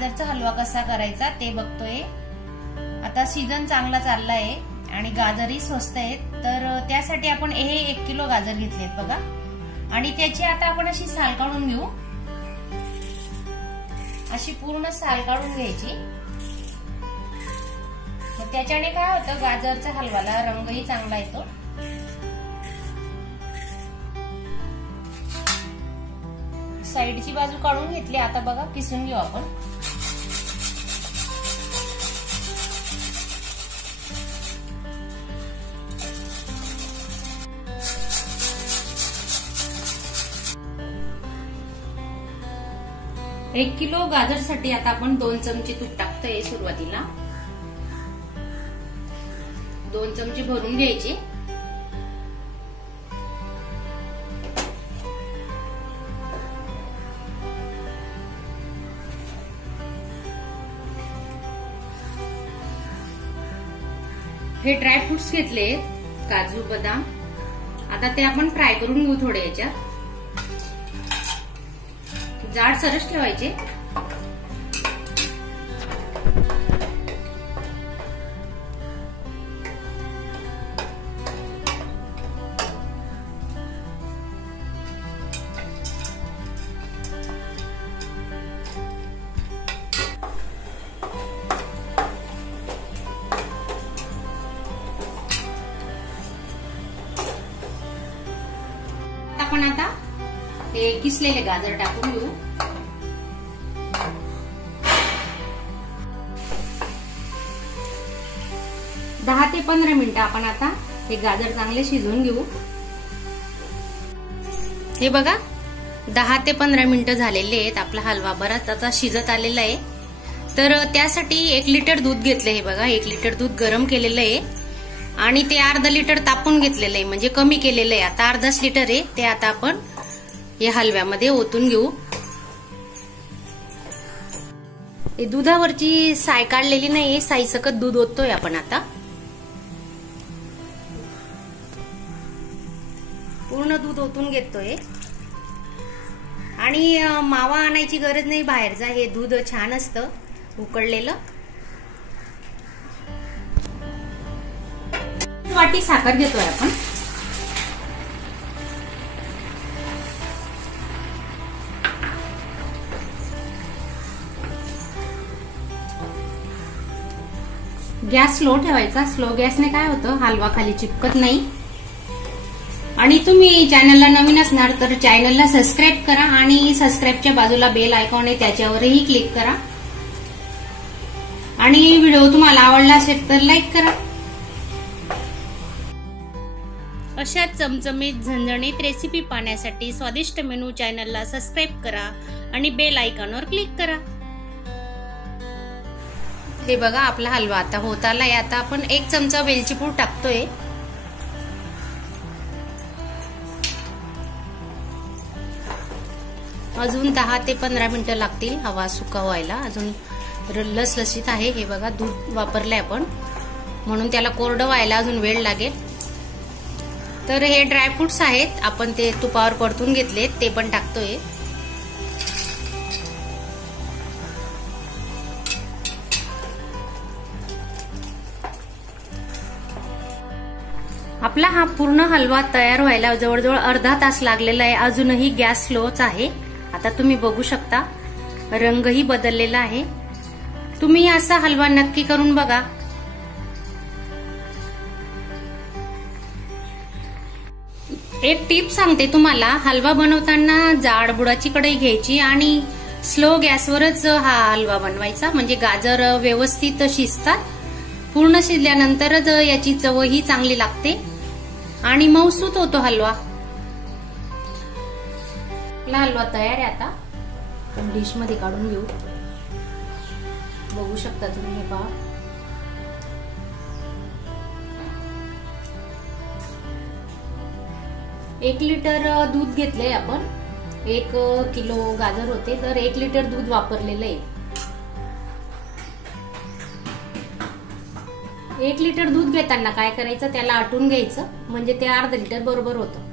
गाजरचा हलवा कसा करायचा ते बघतोय। आता सीझन चांगला चाललाय आणि गाजरही स्वस्त आहेत, तर त्यासाठी आपण हे 1 किलो गाजर घेतलेत बघा। आणि त्याची आता आपण अशी साल काढून घेऊ, अशी पूर्ण साल काढून घ्यायची। त्याच्याने काय होतं, गाजरच्या हलव्याला रंगही चांगला येतो। साईडची बाजू काढून घेतली, आता बघा किसून घेऊ आपण। एक किलो गाजरसाठी आता आपण 2 चमचे तूप टाकतोय सुरुवातीला। 2 चमचे भरून घ्यायचे। हे ड्रायफ्रुट्स घेतले, काजू बदाम, आता ते आपण फ्राय करून घेऊ थोडे याच्यात। जाड सरस ठेवायचे। आपण आता हे किसलेले गाजर टाकून घेऊ। दहा ते 15 मिनिटं आपण आता हे गाजर चांगले शिजवून घेऊ। हे बघा 10 ते 15 मिनिटं झालेले आहेत, आपला हलवा बराच आता शिजत आलेला आहे। तर त्यासाठी 1 लिटर दूध घेतले, हे बघा 1 लिटर दूध गरम केलेलं आहे आणि ते अर्धा लिटर तापून घेतलेलं आहे, म्हणजे कमी केलेलं आहे। आता अर्धाच लिटर आहे, ते आता आपण या हलव्यामध्ये ओतून घेऊ। हे दुधावरची साय काढलेली नाही, साई सकट दूध ओततोय आपण आता। पूर्ण दूध ओतून घेतोय आणि मावा आणायची गरज नाही बाहेरचा, हे दूध छान असतं उकळलेलं। वाटी साखर घेतोय आपण। गॅस स्लो ठेवायचा, स्लो गॅसने काय होतं, हलवा खाली चिपकत नाही। आणि तुम्ही चॅनलला नवीन असणार तर चॅनलला सबस्क्राईब करा आणि सबस्क्राईबच्या बाजूला बेल आयकॉन आहे त्याच्यावरही क्लिक करा। आणि व्हिडिओ तुम्हाला आवडला असेल तर लाईक करा। अशा चमचमीत झणझणीत रेसिपी पाहण्यासाठी स्वादिष्ट मेनू चॅनलला सबस्क्राईब करा आणि बेल आयकॉनवर क्लिक करा। हे बघा आपला हलवा आता होत आलाय। आता आपण 1 चमचा वेलची पूड टाकतोय। अजून 10 ते 15 मिनिटं लागतील हवा सुका व्हायला, अजून लसलसीत आहे। हे बघा दूध वापरलंय आपण, म्हणून त्याला कोरडं व्हायला अजून वेळ लागेल। तर हे ड्रायफ्रुट्स आहेत, आपण ते तुपावर परतून घेतलेत, ते पण टाकतोय। आपला हा पूर्ण हलवा तयार व्हायला जवळजवळ अर्धा तास लागलेला आहे, अजूनही गॅस स्लोच आहे। आता तुम्ही बघू शकता रंगही बदललेला आहे। तुम्ही असा हलवा नक्की करून बघा। एक टिप सांगते तुम्हाला, हलवा बनवताना जाड बुडाची कढई घ्यायची आणि स्लो गॅसवरच हा हलवा बनवायचा, म्हणजे गाजर व्यवस्थित शिजतात। पूर्ण शिजल्यानंतरच याची चवही चांगली लागते आणि मऊसूत होतो हलवा। हलवा तयार आहे, आता डिश मध्ये काढून घेऊ। बघू शकता तुम्ही, हे पहा 1 लिटर दूध घेतलंय आपण। 1 किलो गाजर होते तर 1 लिटर दूध वापरलेलं आहे। 1 लिटर दूध घेताना काय करायचं, त्याला आटून घ्यायचं, म्हणजे ते अर्धा लिटर बरोबर होतं।